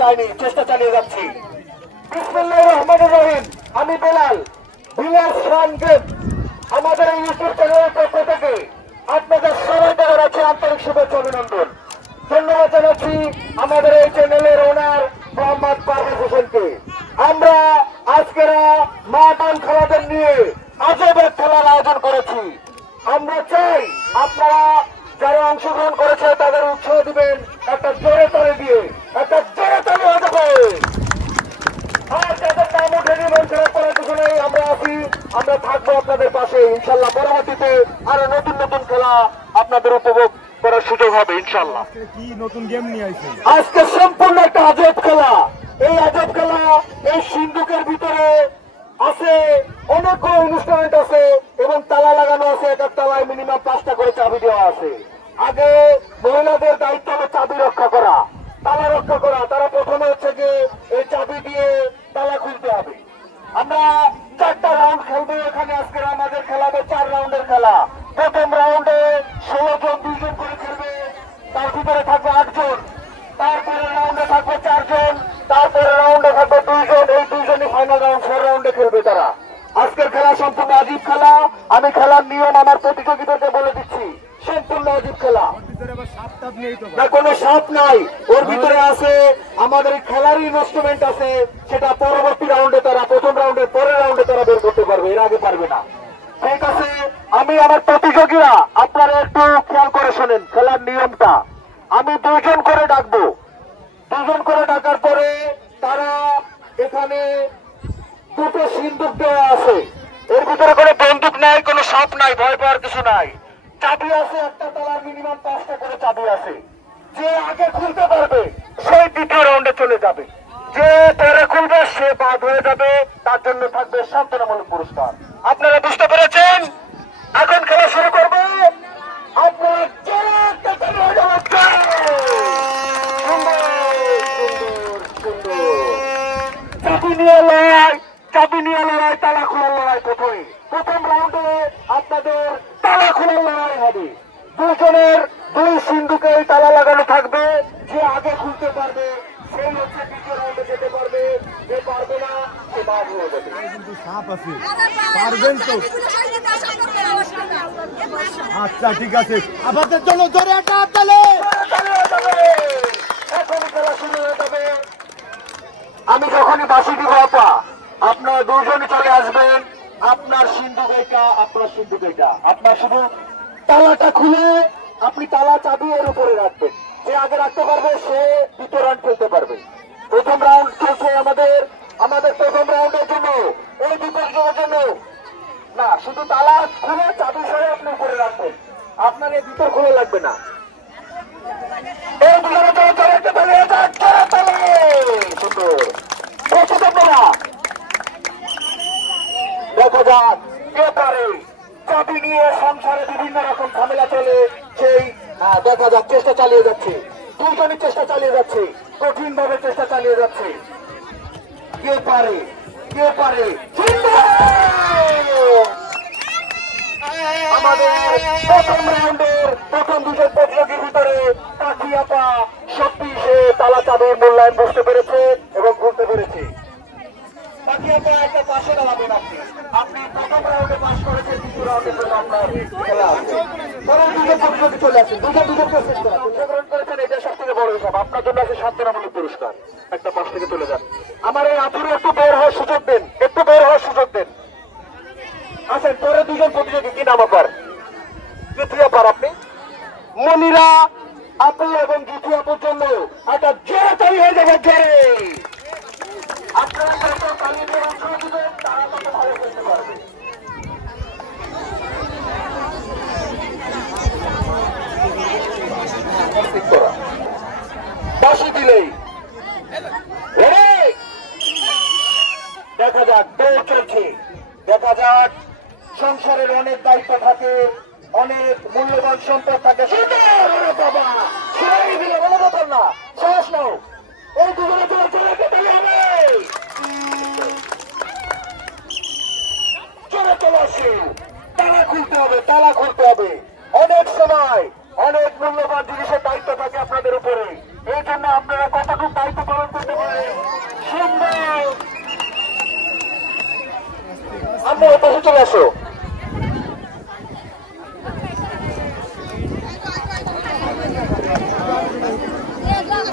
যায়নি, চেষ্টা চালিয়ে যাচ্ছি। বিসমিল্লাহির রহমানির রহিম। আমি বেলাল, ভিলেজ ফান গেম আমাদের এই ইউটিউব চ্যানেলের পক্ষ থেকে আপনাদের সবাইকে জানাচ্ছি আন্তরিক শুভেচ্ছা অভিনন্দন। ধন্যবাদ জানাচ্ছি আমাদের এই চ্যানেলের ওনার মোহাম্মদ পারভেজ হোসেনকে। আমরা আজকের মা বোন খেলাদের নিয়ে আজব এক খেলার আয়োজন করেছি। আমরা চাই আপনারা যারা অংশগ্রহণ করেছে তাদের উৎসাহ দিবেন একটা জোরে তালে দিয়ে, একটা জোরে তালে হয়ে যাবে। আর যাদের নাম ওঠেনি মন খারাপ করার কিছু নেই, আমরা আছি, আমরা থাকবো আপনাদের পাশে। ইনশাল্লাহ পরবর্তীতে আরো নতুন নতুন খেলা আপনাদের উপভোগ করার সুযোগ হবে ইনশাল্লাহ। কি নতুন গেম নিয়ে আসছেন আজকে? সম্পূর্ণ একটা আজব খেলা। এই আজব খেলা এই সিন্ধুকের ভিতরে আছে অনেকগুলো ইনস্ট্রুমেন্ট আছে এবং তালা লাগানো আছে। এক এক তালায় মিনিমাম 5টা করে চাবি দেওয়া আছে। আগে মহিলাদের দায়িত্ব হলো চাবি রক্ষা করা, তালা রক্ষা করা। তারা প্রথমে হচ্ছে যে এই চাবি দিয়ে তালা খুলতে হবে। আমরা 4টা রাউন্ড খেলবো এখানে। আজকে আমাদের খেলা হবে 4 রাউন্ডের খেলা। প্রথম রাউন্ডে 16 জন 2 জন করে খেলবে, তার ভিতরে থাকবে 8 জন। তারপরে রাউন্ডে থাকবে 4 জন, তারপরে রাউন্ডে থাকবে 2 জন। এই 2 জনই ফাইনাল রাউন্ড 4 রাউন্ডে খেলবে তারা। আজকের খেলা সম্পূর্ণ আজীব খেলা। আমি খেলার নিয়ম আমার প্রতিযোগীদেরকে বলে দিচ্ছি। সম্পূর্ণ আজীব খেলা, না কোনো সাপ নাই ওর ভিতরে। আছে আমাদের খেলারই ইনস্ট্রুমেন্ট আছে, সেটা পরবর্তী রাউন্ডে তারা, প্রথম রাউন্ডের পরের রাউন্ডে তারা বের করতে পারবে, এর আগে পারবে না। ঠিক আছে, আমি আমার প্রতিযোগীরা আপনারা একটু খেয়াল করে শোনেন খেলার নিয়মটা। আমি 2 জন করে ডাকবো। 2 জন করে ডাকার পরে তারা এখানে 2টো সিন্দুক দেওয়া আছে। এর ভিতরে কোনো বন্দুক নাই, কোনো সাপ নাই, ভয় পাওয়ার কিছু নাই। চাবি আছে, একটা তালার মিনিমাম 5টা করে চাবি আছে। যে আগে খুলতে পারবে সেই দ্বিতীয় রাউন্ডে চলে যাবে। যে পরে খুলবে সে বাদ হয়ে যাবে, তার জন্য থাকবে সান্ত্বনামূলক পুরস্কার। আপনারা বুঝতে পেরেছেন? এখন খেলা শুরু করবে। আপনারা চাবি নিয়ে লড়াই, চাবি নিয়ে লড়াই, তালা খোলার লড়াই। প্রথম রাউন্ডে আপনাদের তালা খোলার লড়াই হবে। 2 জনের 2 সিন্ধুকে তালা লাগানো থাকবে। যে আগে খুলতে পারবে সেই হচ্ছে দ্বিতীয় রাউন্ডে যেতে পারবে, যে পারবে না সে বাদ হয়ে যাবে। কিন্তু সাপ আছে, পারবেন তো? আচ্ছা ঠিক আছে, আমাদের জন্য জোরে একটা তালে। এখন খেলা শুরু হয়ে যাবে। আমি যখনই বাঁশি দিব আপা, আপনারা 2 জনই চলে আসবেন। আপনার সিন্ধুক এটা, আপনার সিন্ধুক এটা। আপনার শুধু তালাটা খুলে আপনি তালা চাবি এর উপরে রাখবেন। যে আগে রাখতে পারবে সে দ্বিতীয় রাউন্ড খেলতে পারবে। প্রথম রাউন্ড চলছে আমাদের প্রথম রাউন্ডের জন্য, এই বিপক্ষের জন্য না। শুধু তালা খুলে চাবি সহ আপনি উপরে রাখবেন, আপনার এই ভিতর খুলে লাগবে না। এই দুজনে চলে চলে একটা তালে, সুন্দর প্রস্তুত না। দেখা যাক কে পারে। চাবি নিয়ে সংসারে বিভিন্ন রকম ঝামেলা চলে, সেই দেখা যাক। চেষ্টা চালিয়ে যাচ্ছে, 2 জনই চেষ্টা চালিয়ে যাচ্ছে, কঠিন ভাবে চেষ্টা চালিয়ে যাচ্ছে। কে পারে, কে পারে? আমাদের প্রথম রাউন্ডের প্রথম 2 জন প্রতিযোগীর ভিতরে পাখি আপা সত্যি সে তালা চাবির মূল্যায়ন বুঝতে পেরেছে এবং বুঝতে পেরেছে। পাখি আপা একটা পাশে দাঁড়াবেন। আপনি প্রথম রাউন্ডে পাস করেছেন, দ্বিতীয় রাউন্ডের জন্য আপনার খেলা আছে। পরে 2 জন প্রতিযোগী চলে আসেন, 2 জন 2 জনকে শেষ করা। অংশগ্রহণ করেছেন, এটা সব থেকে বড় হিসাব। আপনার জন্য আছে সান্ত্বনামূলক পুরস্কার। একটা পাশ থেকে চলে যান। আমার এই আথুরে একটু বের হওয়ার সুযোগ দেন, একটু বের হওয়ার সুযোগ দেন। আসেন, পরে 2 জন প্রতিযোগী। কি নাম আপনার? গীথিয়া পার। আপনি মনিরা আপু এবং গীথিয়া আপুর জন্য একটা জোরে তালি হয়ে যাবে। জোরে আপনারা যত তালি দিয়ে উৎসাহ দিবেন তারা তত ভালো খেলতে পারবে। বাঁশি দিলেই দেখা যাক। দৌড় চলছে, দেখা যাক। সংসারের অনেক দায়িত্ব থাকে, অনেক মূল্যবান সম্পদ থাকে। বাবা সেই দিলে বলে ব্যাপার না, সাহস নাও। এই 2 জনে চলে চলে চলে হবে, চলে চলে আসে। তালা খুলতে হবে, তালা খুলতে হবে। অনেক সময় অনেক মূল্যবান জিনিসের দায়িত্ব থাকে আপনাদের উপরে। এই জন্য আপনারা কতটুকু দায়িত্ব পালন করতে পারেন। সুন্দর আমরা পাশে চলে আসো।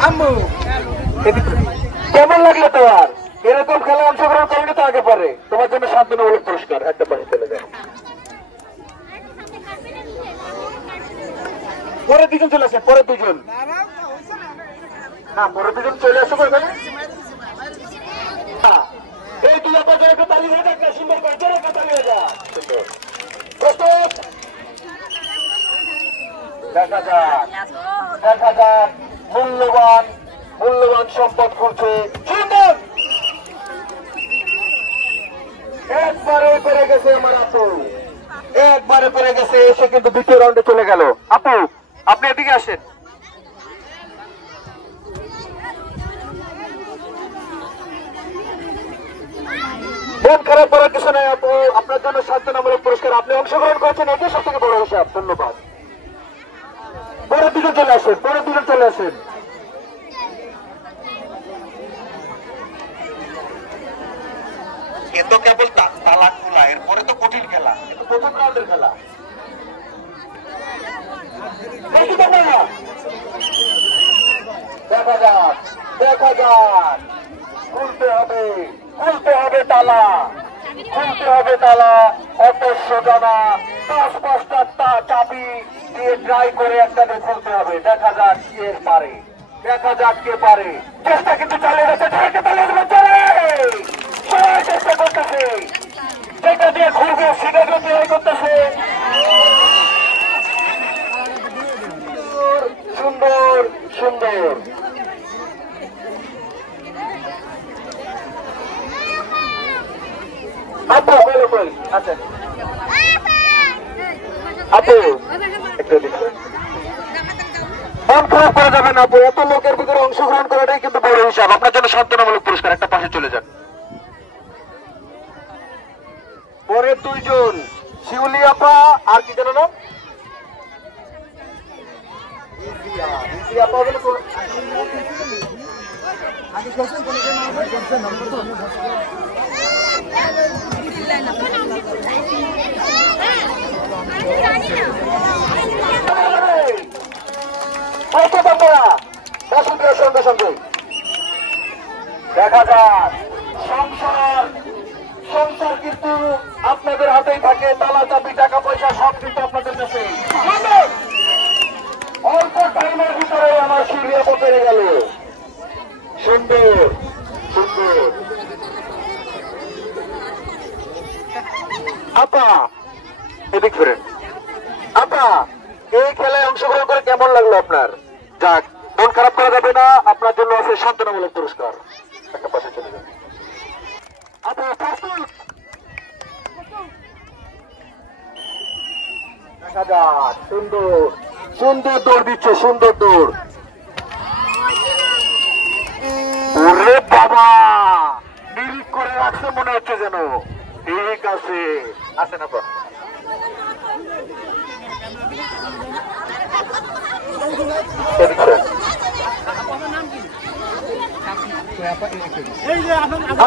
আম্মু কেমন লাগলো তোমার? এরকম খেলা অংশগ্রহণ করলে তো আগে পারে। তোমার জন্য শান্তনামূলক পুরস্কার একটা পাশে চলে যায়। পরে দুজন চলে আসে, পরে দুজন না, পরে দুজন চলে আসো। এই দুই আপনার জন্য একটা তালি হয়ে যাক না, সুন্দর করে জোরে একটা তালি হয়ে যাক। প্রস্তুত, দেখা যাক দেখা যাক মূল্যবান সম্পদ খুলছে। সুন্দর, একবারে পেরে গেছে আমার আপু, একবারে পেরে গেছে। এসে কিন্তু দ্বিতীয় রাউন্ডে চলে গেল। আপু আপনি এদিকে আসেন। মন খারাপ করার কিছু নাই আপু, আপনার জন্য শান্তনামূলক পুরস্কার। আপনি অংশগ্রহণ করেছেন, এটাই সব থেকে বড় হিসাব। ধন্যবাদ। পরের দিকে চলে আসেন, পরের দিকে চলে আসেন। এ তো কেবল তালা খোলা, এরপরে তো কঠিন খেলা, কিন্তু প্রথম রাউন্ডের খেলা। দেখা যাক দেখা যাক, খুলতে হবে তালা, খুলতে হবে তালা। অত সোজা না, 5-5টা চাবি দিয়ে ট্রাই করে একটা খুলতে হবে। দেখা যাক কে পারে, দেখা যাক কে পারে। চেষ্টা কিন্তু চালিয়ে যাচ্ছে, সবাই চেষ্টা করতেছে, যেটা দিয়ে ঘুরবে সেটা দিয়ে করতেছে। সুন্দর সুন্দর আপু বলো কই আচ্ছা আপু একটু দেখুন, মন খারাপ করা যাবে না আপু। এত লোকের ভিতরে অংশগ্রহণ করাটাই কিন্তু বড় হিসাব। আপনার জন্য শান্তনামূলক পুরস্কার। একটা পাশে চলে যান। পরের দুইজন শিউলি আপা আর কি জানো না, সঙ্গে সঙ্গে দেখা যাক। সংসার কিন্তু আপনাদের হাতেই থাকে, তালা চাবি টাকা পয়সা সব কিন্তু আপনাদের কাছে। অল্প টাইমের ভিতরে আমার সিরিয়া পেরে গেল। সুন্দর সুন্দর আপা এদিক ফিরেন। আপা এই খেলায় অংশগ্রহণ করে কেমন লাগলো আপনার? যাক, মন খারাপ করা যাবে না, আপনার জন্য আছে শান্তনামূলক পুরস্কার। একটা পাশে চলে যান। আপা প্রস্তুত, দেখা যাক। সুন্দর সুন্দর দৌড় দিচ্ছে, সুন্দর দৌড়। ওরে বাবা, নিরিখ করে রাখছে মনে হচ্ছে যেন। ঠিক আছে, আসেন আপা।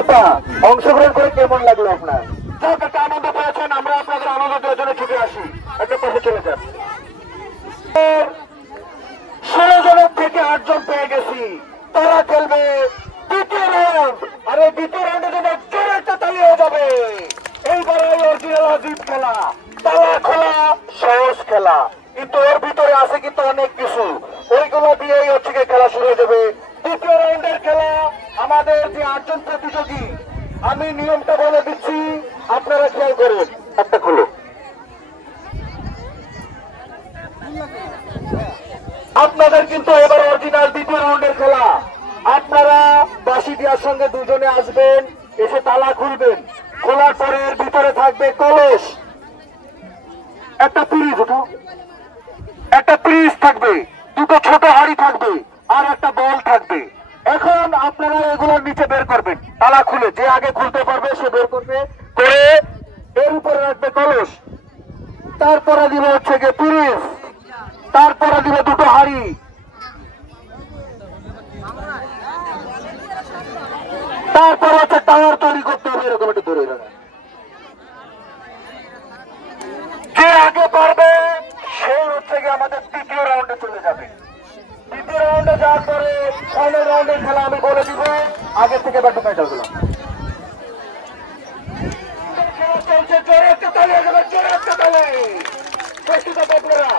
আপা অংশগ্রহণ করে কেমন লাগলো আপনার? যাক, একটা আনন্দ পেয়েছেন, আমরা আপনাদের আনন্দ দেওয়ার জন্য ছুটে আসি। একটা পাশে চলে যান। 16 জনের থেকে 8 জন পেয়ে গেছি। তারা খেলবে দ্বিতীয় রাউন্ড। আর এই দ্বিতীয় রাউন্ডে জন্য জোরে একটা তালি হয়ে যাবে। এইবার অরিজিনাল আজিব খেলা, তালা খোলা সহজ খেলা, কিন্তু ওর ভিতরে আছে কিন্তু অনেক কিছু। ওইগুলো দিয়েই হচ্ছে খেলা শুরু হয়ে যাবে। দ্বিতীয় রাউন্ডের খেলা। আমাদের যে 8 জন প্রতিযোগী, আমি নিয়মটা বলে দিচ্ছি, আপনারা খেয়াল করুন। একটা খুলো। আপনাদের কিন্তু এবার অরিজিনাল দ্বিতীয় রাউন্ডের খেলা। আপনারা বাঁশি দেওয়ার সঙ্গে দুজনে আসবেন, এসে তালা খুলবেন। খোলার পরে এর ভিতরে থাকবে কলস, একটা পিরিজ, ওঠো, একটা পিরিজ থাকবে, দুটো ছোট হাড়ি থাকবে, আর একটা বল থাকবে। এখন আপনারা এগুলো নিচে বের করবেন, তালা খুলে। যে আগে খুলতে পারবে সে বের করবে, করে এর উপরে রাখবে কলস। তারপরে দিবে হচ্ছে গিয়ে পিরিজ, তারপরে দিবে দুটো হাড়ি, তারপর হচ্ছে টাওয়ার তৈরি করতে হবে, এরকম একটা ধরে রাখা। যে আগে পারবে সেই হচ্ছে গিয়ে আমাদের তৃতীয় রাউন্ডে চলে যাবে। দ্বিতীয় রাউন্ডে যাওয়ার পরে ফাইনাল রাউন্ডের খেলা আমি বলে দিব। আগে থেকে ব্যাটে ফাইটার গুলাম চলছে, জোরে একটা তালি হয়ে যাবে, জোরে একটা তালি। প্রস্তুত আপনারা,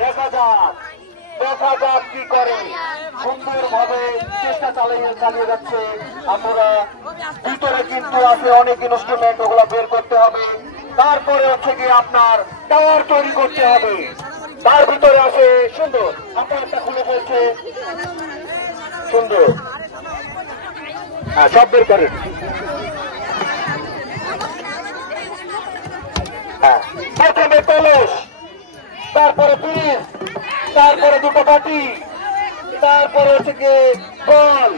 দেখা যাক কি করে। সুন্দর ভাবে চেষ্টা চালিয়ে যাচ্ছে। আমরা ভিতরে কিন্তু আছে অনেক ইনস্ট্রুমেন্ট, ওগুলো বের করতে হবে। তারপরে হচ্ছে গিয়ে আপনার টাওয়ার তৈরি করতে হবে। তার ভিতরে আছে সুন্দর আপনারটা খুলে ফেলছে, সুন্দর। হ্যাঁ, সব বের করেন। হ্যাঁ, প্রথমে কলস, তারপরে পিস, তারপরে দুটো বাটি, তারপরে হচ্ছে গিয়ে বল।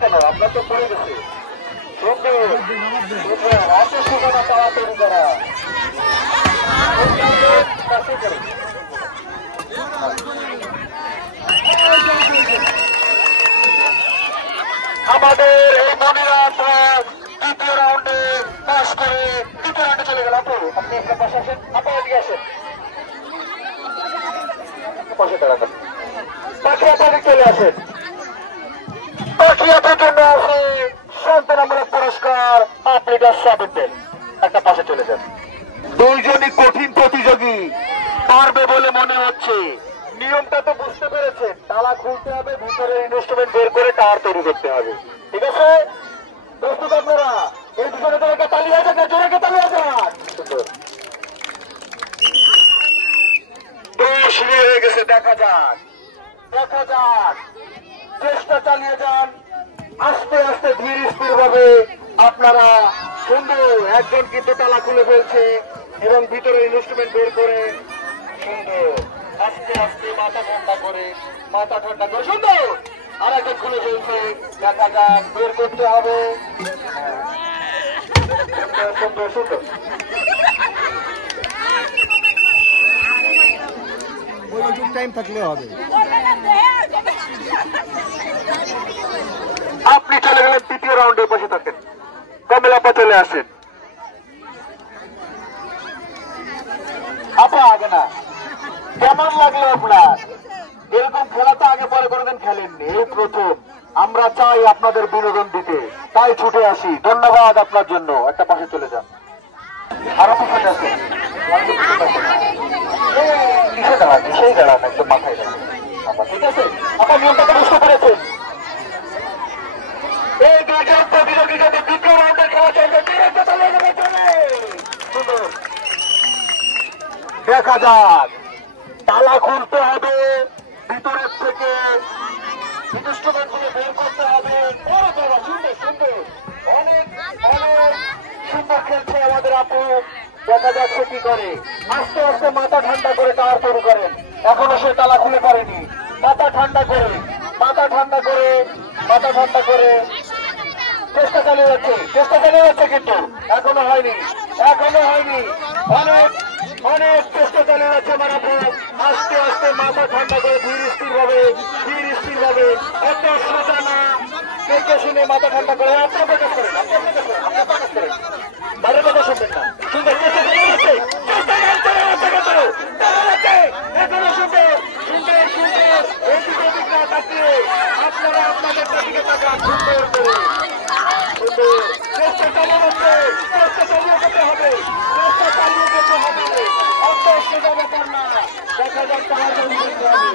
কেন আপনার তো পড়ে গেছে। তারা তৈরি করা আমাদের এই মনিরা দ্বিতীয় রাউন্ডে পাস করে তৃতীয় রাউন্ডে চলে গেল। আপু আপনি একটা পাশে আসেন, আপনারা এদিকে আসেন, পাশে দাঁড়াবেন। পাখি আপনাদের চলে আসেন। পাখি আপনার জন্য আছে সান্ত্বনামূলক পুরস্কার, আপনি 7 দেন। একটা পাশে চলে যান। দুইজনই কঠিন প্রতিযোগী, পারবে বলে মনে হচ্ছে। নিয়মটা তো বুঝতে পেরেছেন, তালা খুলতে হবে, ভিতরে ইনস্ট্রুমেন্ট বের করে টাওয়ার তৈরি করতে হবে। ঠিক আছে, প্রস্তুত আপনারা? এই দুজনে তো একটা তালি আছে, জোরে একটা তালি আছে। শুরু হয়ে গেছে, দেখা যাক। চেষ্টা চালিয়ে যান, আস্তে আস্তে ধীর স্থির ভাবে। আপনারা সুন্দর, একজন কিন্তু তালা খুলে ফেলছে এবং ভিতরে ইনস্ট্রুমেন্ট বের করে সুন্দর আস্তে আস্তে মাথা ঠান্ডা করে সুন্দর আর একজন খুলে ফেলছে। দেখা যাক, বের করতে হবে। সুন্দর সুন্দর টাইম থাকলে হবে। আপনি চলে গেলেন তৃতীয় রাউন্ডে, বসে থাকেন। কমলাপা চলে আসেন। আপা আগে না, কেমন লাগলো আপনার? এরকম খেলা তো আগে পরে কোনোদিন খেলেননি, এই প্রথম। আমরা চাই আপনাদের বিনোদন দিতে, তাই ছুটে আসি। ধন্যবাদ আপনার জন্য। একটা পাশে চলে যান। আরো পিছনে আসেন, কিসে দাঁড়ান, কিসেই দাঁড়ান, একদম মাথায় দাঁড়ান। ঠিক আছে, আপনার নিয়মটাকে বুঝতে পেরেছেন। এই দুজন প্রতিযোগী যদি দ্বিতীয় রাউন্ডের খেলা চলবে, সুন্দর। দেখা যাক, তালা খুলতে হবে, ভিতরের থেকে ইনস্ট্রুমেন্ট গুলো বের করতে হবে। সুন্দর সুন্দর, অনেক অনেক সুন্দর খেলছে আমাদের আপু। দেখা যাচ্ছে কি করে, আস্তে আস্তে মাথা ঠান্ডা করে টাওয়ার তৈরি করেন। এখনো সে তালা খুলে পারেনি। মাথা ঠান্ডা করে চেষ্টা চালিয়ে যাচ্ছে, কিন্তু এখনো হয়নি। অনেক অনেক চেষ্টা চালিয়ে যাচ্ছে আমার আপু। আস্তে আস্তে মাথা ঠান্ডা করে ধীর স্থির ভাবে এত সোজা না, দেখে শুনে মাথা ঠান্ডা করে আপনার কাজ করেন, বাইরের কথা শুনবেন না। সুন্দর চেষ্টা চালিয়ে যাচ্ছে, এখনো সুন্দর এদিক না তাকিয়ে আপনারা আপনাদের দিকে তাকান। সুন্দর করে চেষ্টা চালিয়ে যেতে হবে, অত সোজা ব্যাপার না। দেখা যাক তারা করতে হবে।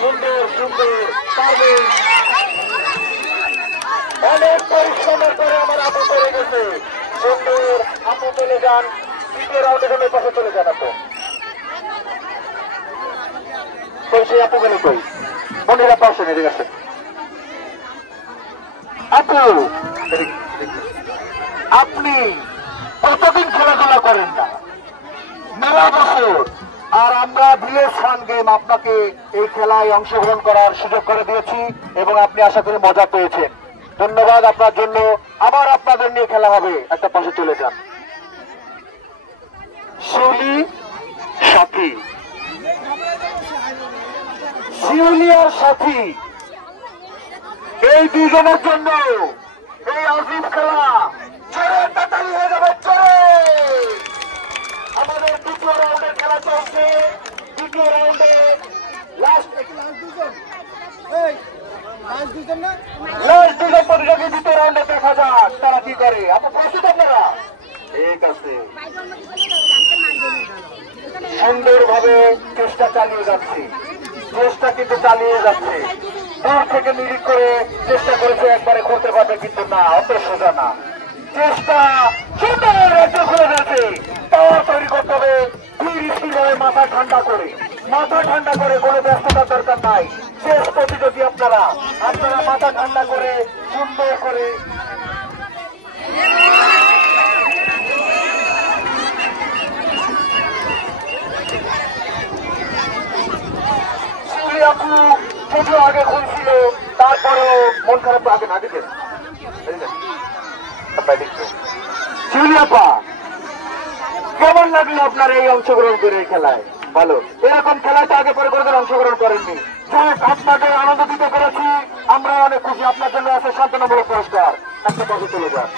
সুন্দর পারবে। অনেক পরিশ্রমের পরে আমার আপু চলে গেছে। সুন্দর, আপু চলে যান তৃতীয় রাউন্ডের জন্য। পাশে চলে যান আপু। সেই আপু গেলে কই, মনিরা পাশে এদিকে আসেন। আপু আপনি কতদিন খেলাধুলা করেন না, মেলা বছর। আর আমরা ভিলেজ ফান গেম আপনাকে এই খেলায় অংশগ্রহণ করার সুযোগ করে দিয়েছি এবং আপনি আশা করি মজা পেয়েছেন। ধন্যবাদ আপনার জন্য। আবার আপনাদের নিয়ে খেলা হবে। একটা পাশে চলে যান। শিউলি সাথী শিউলিয়ার সাথী, এই দুজনের জন্য এই আজিব খেলা চলে তাড়াতাড়ি হয়ে যাবে। চলে আমাদের দ্বিতীয় রাউন্ডের খেলা চলছে। দ্বিতীয় রাউন্ডে লাস্ট দুজন প্রতিযোগী দ্বিতীয় রাউন্ডে দেখা যাক তারা কি করে। আপনি প্রস্তুত আপনারা? ঠিক আছে, সুন্দরভাবে চেষ্টা চালিয়ে যাচ্ছে। চেষ্টা কিন্তু চালিয়ে যাচ্ছে, দূর থেকে নিরিখ করে চেষ্টা করেছে একবারে করতে পারবে, কিন্তু না, অত সোজা না। চেষ্টা সুন্দর একটু খুলে যাচ্ছে। টাওয়ার তৈরি করতে হবে ধীর স্থিরভাবে, মাথা ঠান্ডা করে। মাথা ঠান্ডা করে, কোনো ব্যস্ততার দরকার নাই। শেষ প্রতিযোগী আপনারা মাথা ঠান্ডা করে সুন্দর করে আপু যদিও আগে খুলছিল, তারপরেও মন খারাপ আগে না দিতেন। শিউলিয়াপা, কেমন লাগলো আপনার এই অংশগ্রহণ করে এই খেলায়? ভালো, এরকম খেলায় তো আগে পরে করে অংশগ্রহণ করেননি। আপনাকে আনন্দ দিতে পেরেছি, আমরা অনেক খুশি। আপনার জন্য আছে সান্ত্বনামূলক পুরস্কার, একটা পাশে চলে যান।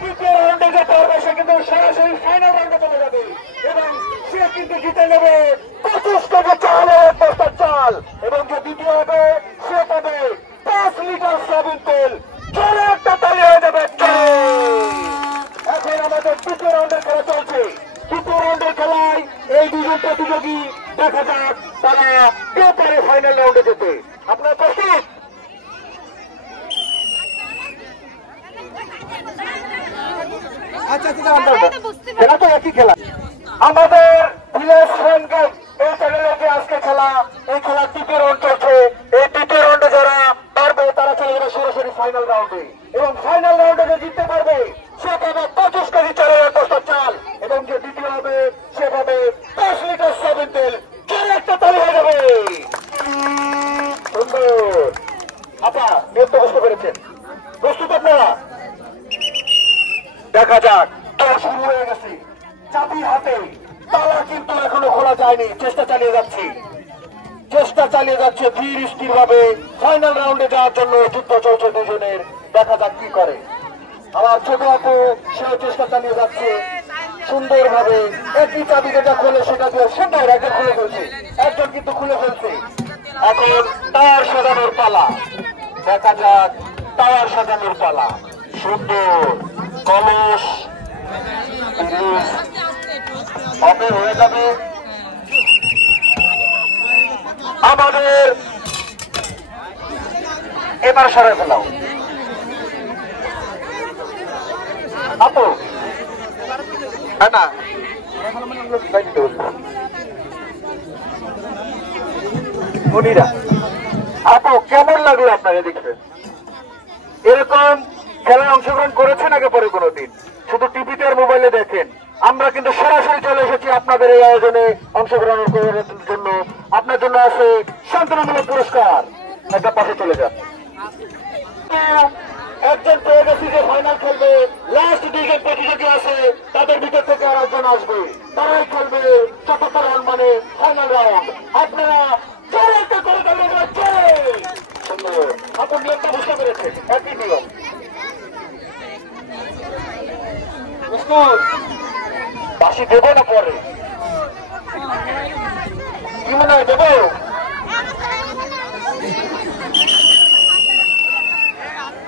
তৃতীয় রাউন্ডে যেতে হবে, সে কিন্তু সরাসরি ফাইনাল রাউন্ডে চলে যাবে এবং সে কিন্তু জিতে নেবে 25 কেজি চালের বস্তার চাল, এবং যে দ্বিতীয় হবে সে পাবে 5 লিটার সয়াবিন তেল। চলে একটা তালি হয়ে যাবে। এখন আমাদের তৃতীয় রাউন্ডের খেলা চলছে। তৃতীয় রাউন্ডের খেলায় এই দুজন প্রতিযোগী দেখা যাক তারা কে পারে ফাইনাল রাউন্ডে যেতে। আপনার প্রস্তুত? খেলা তো একই খেলা। আমাদের এই চ্যানেলে যে আজকে খেলা, এই খেলার তৃতীয় রাউন্ড চলছে। এই তৃতীয় রাউন্ডে যারা পারবে তারা চলে যাবে সরাসরি ফাইনাল রাউন্ডে, এবং ফাইনাল রাউন্ডে যে জিততে পারবে সে পাবে 25 কেজি চালের বস্তা চাল, এবং যে দ্বিতীয় হবে সে পাবে 5 লিটার সয়াবিন তেল। চলে একটা তালি হয়ে যাবে। সুন্দর আপা, নিয়ন্ত্রণ বুঝতে পেরেছেন? প্রস্তুত আপনারা? দেখা যাক। খেলা শুরু হয়ে গেছে, চাবি হাতে। তালা কিন্তু এখনো খোলা যায়নি। চেষ্টা চালিয়ে যাচ্ছে ধীর স্থির ভাবে। ফাইনাল রাউন্ডে যাওয়ার জন্য যুদ্ধ চলছে দুজনের। দেখা যাক কি করে। আমার ছোট আপু সেও চেষ্টা চালিয়ে যাচ্ছে সুন্দর ভাবে। একই চাবি যেটা খোলে সেটা দিয়ে সুন্দর একজন খুলে ফেলছে, একজন কিন্তু খুলে ফেলছে। এখন টায়ার সাজানোর পালা। দেখা যাক টায়ার সাজানোর পালা। সুন্দর কলস হবে হয়ে যাবে। আমাদের এবার সরে ফেলাও আপু। না মনিরা আপু, কেমন লাগলো আপনাকে দেখবেন? এরকম খেলায় অংশগ্রহণ করেছেন আগে পরে কোনোদিন? শুধু টিভিতে আর মোবাইলে দেখেন। আমরা কিন্তু সরাসরি চলে এসেছি আপনাদের এই আয়োজনে অংশগ্রহণ করার জন্য। আপনার জন্য আছে সান্ত্বনামূলক পুরস্কার। একটা পাশে চলে যান। একজন পেয়ে গেছি যে ফাইনাল খেলবে। লাস্ট দুইজন প্রতিযোগী আছে, তাদের ভিতর থেকে আর একজন আসবে, তারাই খেলবে চতুর্থ রাউন্ড, মানে ফাইনাল রাউন্ড। আপনারা চলে একটা করে চলে সুন্দর। আপনার নিয়মটা বুঝতে পেরেছেন? একই নিয়ম। বাসি দেবো না পরে? কি মনে হয় দেবো?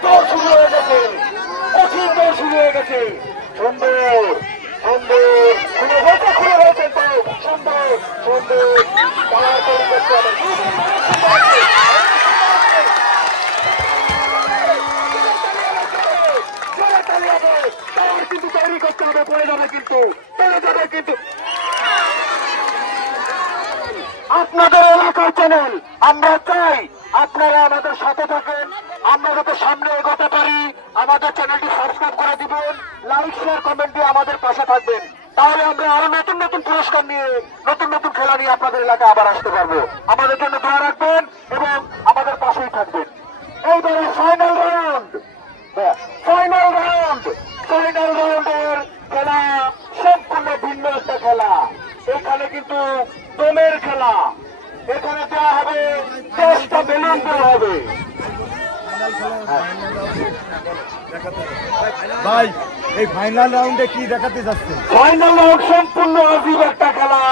দৌড় শুরু হয়ে গেছে, কঠিন দৌড় শুরু হয়ে গেছে। সুন্দর সুন্দর খুলে হয়েছে তো। সুন্দর সুন্দর তার তৈরি করতে হবে। কিন্তু তৈরি করতে হবে, পড়ে যাবে কিন্তু, পড়ে যাবে কিন্তু। আপনাদের এলাকার চ্যানেল, আমরা চাই আপনারা আমাদের সাথে থাকেন। আমরা যাতে সামনে এগোতে পারি, আমাদের চ্যানেলটি সাবস্ক্রাইব করে দিবেন, লাইক শেয়ার কমেন্ট দিয়ে আমাদের পাশে থাকবেন। তাহলে আমরা আরো নতুন নতুন পুরস্কার নিয়ে, নতুন নতুন খেলা নিয়ে আপনাদের এলাকায় আবার আসতে পারবো। আমাদের জন্য দোয়া রাখবেন এবং আমাদের পাশেই থাকবেন। এইবারে final round, final round, final রাউন্ডের খেলা সম্পূর্ণ ভিন্ন একটা খেলা। এখানে কিন্তু দমের খেলা। এখানে দেওয়া হবে 10টা বেলুন দেওয়া হবে। ভাই এই ফাইনাল রাউন্ডে কি দেখাতে যাচ্ছে? ফাইনাল রাউন্ড সম্পূর্ণ অজীব একটা খেলা,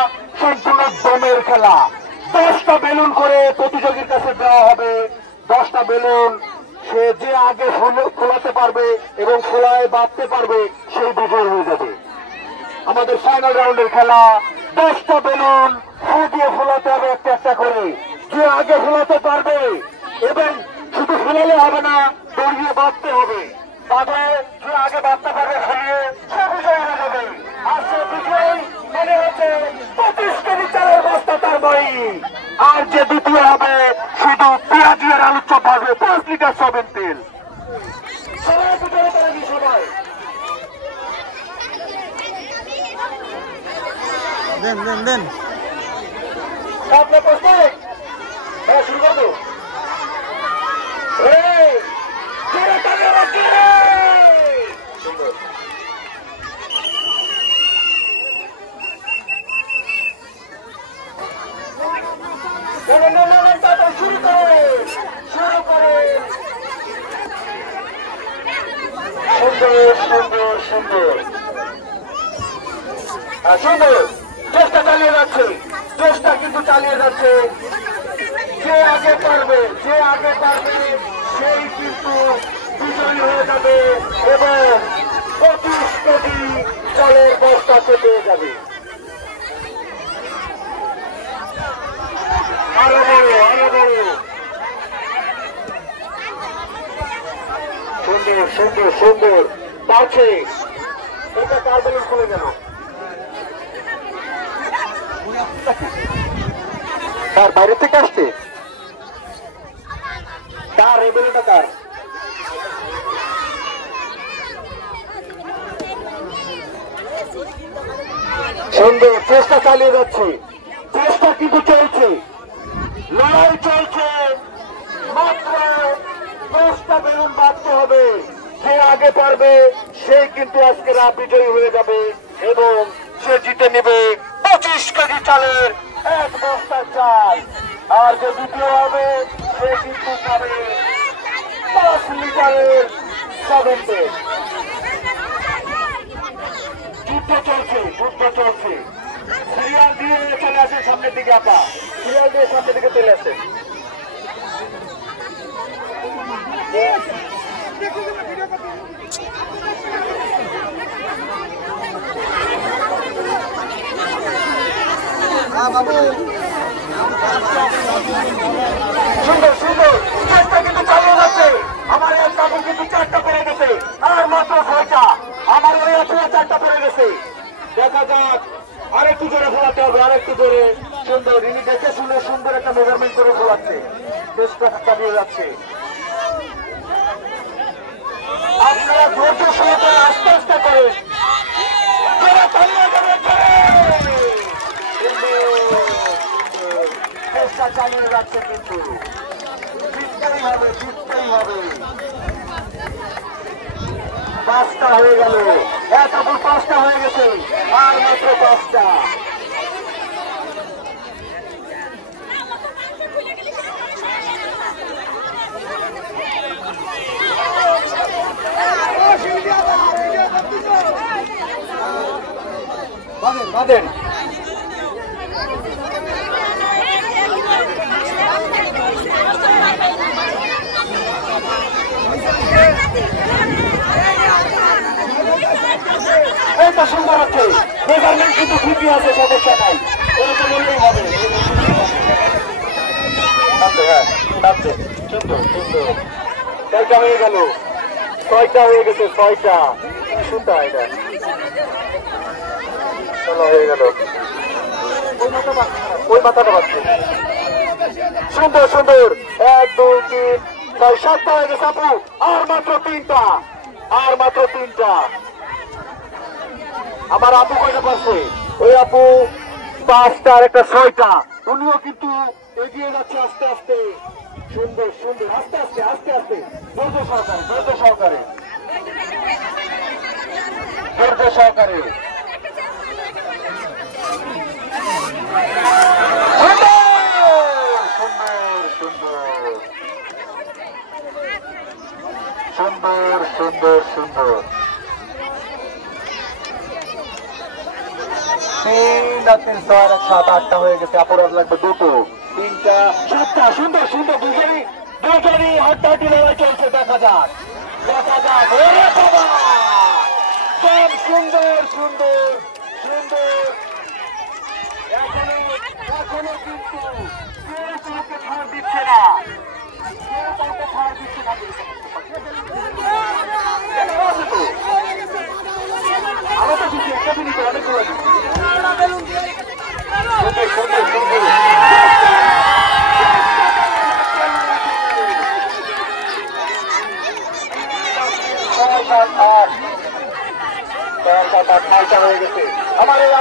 সম্পূর্ণ দমের খেলা। 10টা বেলুন করে প্রতিযোগীর কাছে দেওয়া হবে। 10টা বেলুন সে যে আগে ফোলাতে পারবে এবং ফোলায় বাঁধতে পারবে সেই বিজয় হয়ে যাবে। আমাদের ফাইনাল রাউন্ডের খেলা, 10টা বেলুন ফু দিয়ে ফোলাতে হবে একটা একটা করে। যে আগে ফোলাতে পারবে এবং শুধু ফোলালে হবে না, দড়িয়ে বাঁধতে হবে। বাঁধে যে আগে বাঁধতে পারবে ফেলিয়ে সে বিজয় হয়ে যাবে। আর সে বিজয় মানে হচ্ছে 25 কেজি চালের বস্তা তার বাড়ি। আর যে দ্বিতীয় হবে শুধু পেঁয়াজি আর আলুর চপ ভাজবে 5 লিটার সয়াবিন তেল। সবাই বিজয় করে নি সবাই। দেন দেন দেন আপনার প্রস্তুত? হ্যাঁ, শুরু করবো। শুরু করে সুন্দর সুন্দর সুন্দর সুন্দর চেষ্টা চালিয়ে যাচ্ছে, চেষ্টা কিন্তু চালিয়ে যাচ্ছে। যে আগে পারবে সেই কিন্তু বিজয়ী হয়ে যাবে এবং 25 কেজি চালের বস্তাকে পেয়ে যাবে। আরো বড় সুন্দর সুন্দর সুন্দর পাচ্ছে। এটা কার বেলুন খুলে গেল? তার বাইরে থেকে আসছে। কার এই বেলুনটা কার? সুন্দর চেষ্টা চালিয়ে যাচ্ছে, চেষ্টা কিন্তু চলছে, লড়াই চলছে। মাত্র 10টা বেলুন বাঁধতে হবে। যে আগে পারবে সেই কিন্তু আজকে বিজয়ী হয়ে যাবে এবং সে জিতে নেবে 25 কেজি চালের 1 বস্তা চাল। আর যে দ্বিতীয় হবে সে কিন্তু পাবে 5 লিটারের সয়াবিন তেল। যুদ্ধ চলছে। সিরিয়াল দিয়ে চলে আসে সামনের দিকে। আপা সিরিয়াল দিয়ে সামনের দিকে চলে আসে। সুন্দর সুন্দর চেষ্টা কিন্তু চালিয়ে যাচ্ছে। আমার এক কাপড় কিন্তু 4টা পড়ে গেছে, আর মাত্র 6টা। আমার ওই 4টা পড়ে গেছে। দেখা যাক, আরেকটু জোরে ফোলাতে হবে, আরেকটু জোরে। সুন্দর ইনি দেখে শুনে সুন্দর একটা মেজারমেন্ট করে ফোলাচ্ছে, চেষ্টা চালিয়ে যাচ্ছে। আপনারা ধৈর্য সহকারে আস্তে আস্তে করে চেষ্টা চালিয়ে যাচ্ছে, কিন্তু জিততেই হবে। 5টা হয়ে গেল, এক আপন 5টা হয়ে গেছে, আর মাত্র 5টা। বাঁধেন এটা সুন্দর হচ্ছে। মেজারমেন্ট কিন্তু ঠিকই আছে, সমস্যা নাই, এরকম বললেই হবে। সুন্দর সুন্দর 6টা হয়ে গেল, 6টা হয়ে গেছে, 6টা। সুন্দর এটা চলো হয়ে গেল। ওই মাথাটা বাড়ছে। সুন্দর সুন্দর 1 2 3 4 7টা হয়ে গেছে আপু। আর মাত্র 3টা। আমার আপু কয়টা পাচ্ছে? ওই আপু 5টা আর একটা 6টা। উনিও কিন্তু এগিয়ে যাচ্ছে আস্তে আস্তে। সুন্দর সুন্দর আস্তে আস্তে ধৈর্য সহকারে। সুন্দর সুন্দর সুন্দর সুন্দর 3 আর 3 6 আর 7 8টা হয়ে গেছে অপরাধ লাগবে দুটো 3টা 7টা সুন্দর সুন্দর দুজনই হাড্ডাহাড্ডি লড়াই চলছে দেখা যাক ওরে বাবা খুব সুন্দর সুন্দর সুন্দর এখনো কিন্তু কেউ কাউকে ছাড় দিচ্ছে না কেউ কাউকে ছাড় দিচ্ছে না আমরা তো দিচ্ছি একটা মিনিট অনেকগুলো দিচ্ছি সুন্দর সুন্দর সুন্দর হয়ে গেছে আমার এই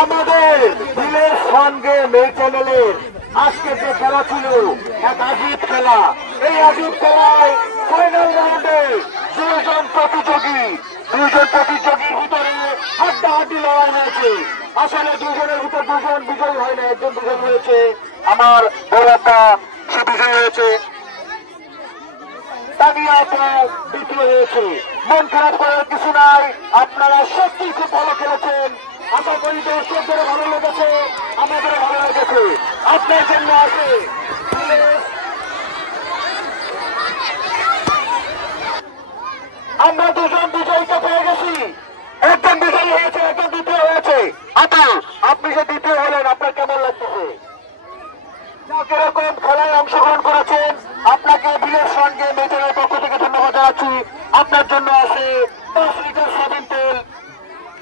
আমাদের ভিলেজ ফান গেম এই চ্যানেলের আজকে যে খেলা ছিল এক আজীব খেলা এই আজীব খেলায় ফাইনাল রাউন্ডে দুজন প্রতিযোগীর ভিতরে হাড্ডাহাড্ডি লড়াই হয়েছে আসলে দুজনের ভিতর দুজন বিজয়ী হয় না একজন বিজয়ী হয়েছে আমার বড়টা সে বিজয়ী হয়েছে তানিয়া দ্বিতীয় হয়েছে মন খারাপ করার কিছু নাই আপনারা সত্যি খুব ভালো খেলেছেন আশা করি দর্শকদের ভালো লেগেছে আমাদের ভালো লেগেছে আপনার জন্য আছে আমরা দুজন বিজয়ীকে পেয়ে গেছি একজন বিজয়ী হয়েছে একজন দ্বিতীয় হয়েছে আপনি যে দ্বিতীয় হলেন আপনার কেমন লাগতেছে কিরকম খেলায় অংশগ্রহণ করেছেন আপনাকে ভিলেজ ফান গেম মেটারের পক্ষ থেকে ধন্যবাদ জানাচ্ছি আপনার জন্য আছে 10 লিটার সাবান তেল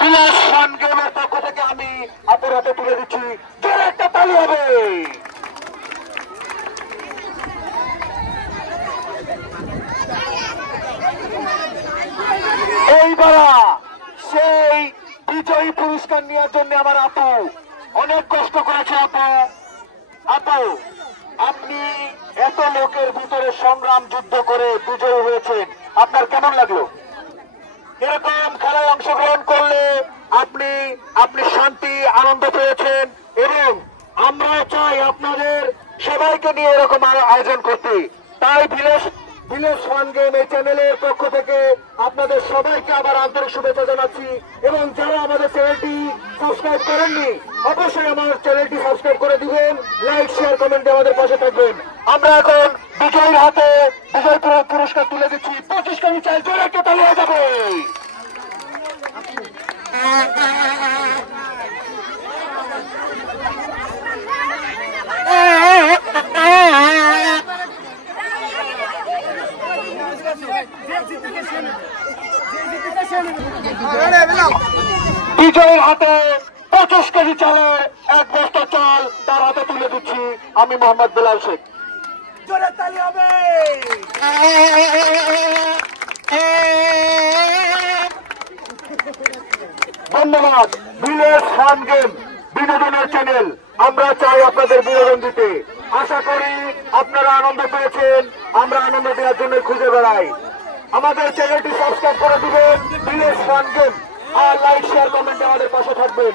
ভিলেজ ফান গেমের পক্ষ থেকে আমি আপনার হাতে তুলে দিচ্ছি জোরে একটা তালি হবে এইবার সেই বিজয়ী পুরস্কার নেওয়ার জন্য আমার আপু অনেক কষ্ট করেছে আপু আপনি এত লোকের ভিতরে সংগ্রাম যুদ্ধ করে বিজয়ী হয়েছেন আপনার কেমন লাগলো এরকম খেলায় অংশগ্রহণ করলে আপনি শান্তি আনন্দ পেয়েছেন এবং আমরা চাই আপনাদের সবাইকে নিয়ে এরকম আয়োজন করতে তাই ভিলেজ ফান গেম এই চ্যানেলের পক্ষ থেকে আপনাদের সবাইকে আবার আন্তরিক শুভেচ্ছা জানাচ্ছি এবং যারা আমাদের চ্যানেলটি সাবস্ক্রাইব করেননি অবশ্যই আমার চ্যানেলটি সাবস্ক্রাইব করে দিবেন লাইক শেয়ার কমেন্টে আমাদের পাশে থাকবেন আমরা এখন বিজয়ীর হাতে বিজয় পুরস্কার তুলে দিচ্ছি 25 কেজি চাল জোরে একটা তালি হয়ে যাবে বিজয়ের হাতে 25 কেজি চালের এক বস্তা চাল তার হাতে তুলে দিচ্ছি আমি মোহাম্মদ বেলাল শেখ ধন্যবাদ ভিলেজ ফান গেম বিনোদনের চ্যানেল আমরা চাই আপনাদের বিনোদন দিতে আশা করি আপনারা আনন্দ পেয়েছেন আমরা আনন্দ দেওয়ার জন্য খুঁজে বেড়াই আমাদের চ্যানেলটি সাবস্ক্রাইব করে দিবেন ভিলেজ ফান গেম আর লাইক শেয়ার কমেন্টে আমাদের পাশে থাকবেন